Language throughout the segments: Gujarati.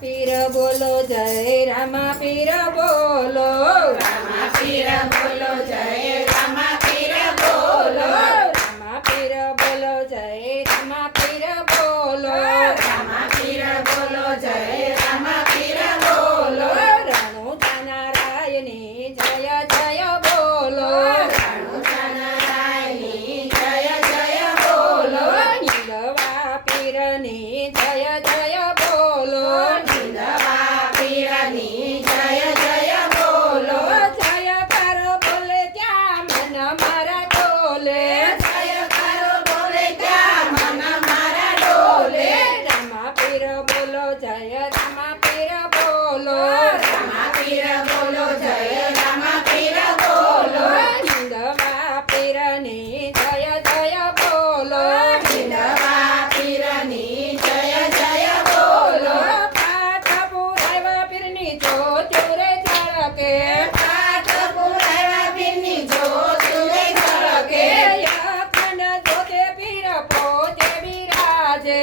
પીર બોલો જય રામા પીર બોલો રામા પીર બોલો જય રામા પીર બોલો રામા પીર બોલો જય રામા પીર બોલો રામા પીર બોલો જય રામા પીર બોલો રણુજા નારાયણની જય જય બોલો રણુજા નારાયણની જય જય બોલો નીલવા પીરની જય જય બોલો નીલવા પીરની જય જય બોલો જય કરો બોલે ત્યાં મન મારા ડોલે જય કરો બોલે ત્યાં મન મારા ડોલે રામા પીર બોલો જય રામા પીર બોલો રામા પીર બોલો જય રામા પીર બોલો નીલવા પીરની જય જય બોલો નીલવા પીરની જય જય બોલો પાઠ પુરાવા પીરની જ્યોત્યુ રે ઝળકે પાઠ પુરાવા પીરની જ્યોત રે ઝળકે અખંડ જ્યોતે પીર પોતે બિરાજે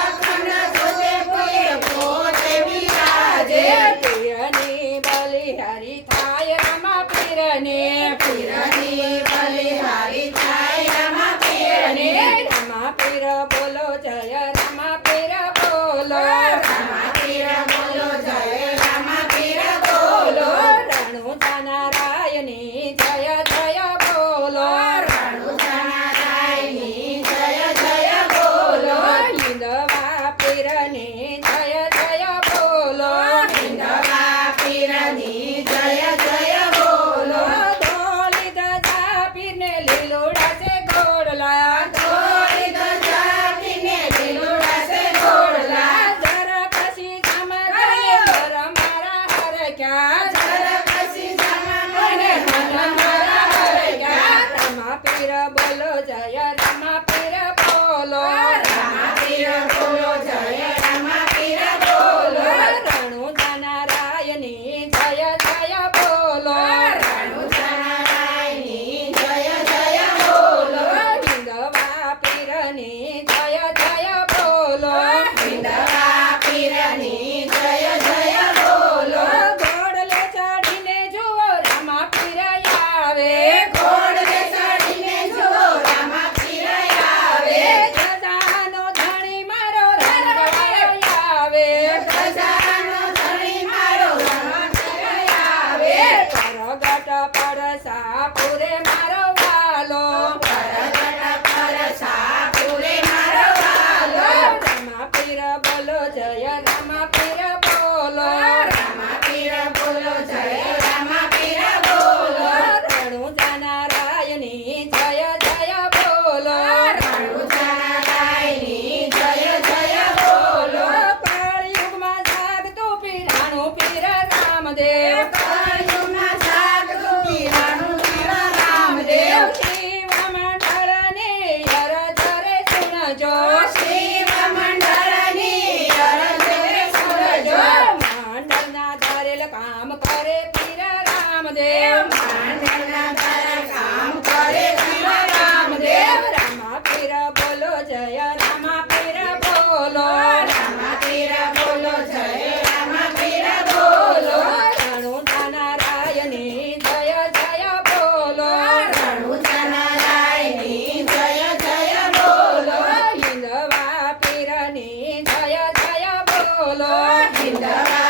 અખંડ જ્યોતે પીર પોતે બિરાજે પીરની બલિહારી થાય રામા પીરની પીરની બલિહારી થાય રામા પીરની રામા પીર બોલો જય રામા પીર બોલો રામા પીર બોલો જય રામા પીર બોલો રણુજા નારાયણની જય જય બોલો રણુજા નારાયણની જય જય બોલો નીલવા પીરની જય જય બોલો નીલવા પીરની જય જય બોલો ધોળી ધજા પીરને લીલુડા છે ઘોડલા ધોળી ધજા પીને લીલુડા છે ઘોડલા જરા પછી જામા કરીને જરા મારા હરખ્યા જરા પછી જમા મને મન મારા હરગ્યા રામા પીર બોલો જય રામા પીર બોલો રામા પીર બોલો જય રામા પીર બોલો રણુજા નારાયણની જય જય બોલો રણુજા નારાયણની જય જય બોલો નીલવા પીરની જય જય બોલો નીલવા પીરની જય જય બોલો ઘોડલે ચડીને જુઓ રામા પીર આવે ઘોડને ચડીને જો રામા પીર આવે ધજાનો ધણી મારો રંગવાળો આવે ગજાનો ધણી મારો રામા પીર આવે પરગટ પડસા પૂરે મારો વાલો પરગટ પરસા પૂરે મારો વાલો રામા પીર બોલો જય રામા પીર બોલો રામા પીર બોલો જય રામા પીર બોલો રણુજા નારાયણની જય જય બોલો રણુજા નારાયણની જય જય બોલો કળિયુગમાં જાગતું પીરાણું પીર રામદેવ કળિયુગમાં જાગતું પીરાણું પીર રામદેવ શિવ મંડળની અરજરે સુનજો શિવ મંડળની અરજરે સુરજો મંડળના ધરેલ કામ કરે પીર રામદેવ માંડળના તારા કામ કરે પીર રામદેવ રામા પીર બોલો જય રામા પીર બોલો રામા પીર બોલો જય રામા પીર બોલો રણુજા નારાયણની જય જય બોલો રણુજા નારાયણની જય જય બોલો નીલવા પીરની જય જય બોલો નીલવા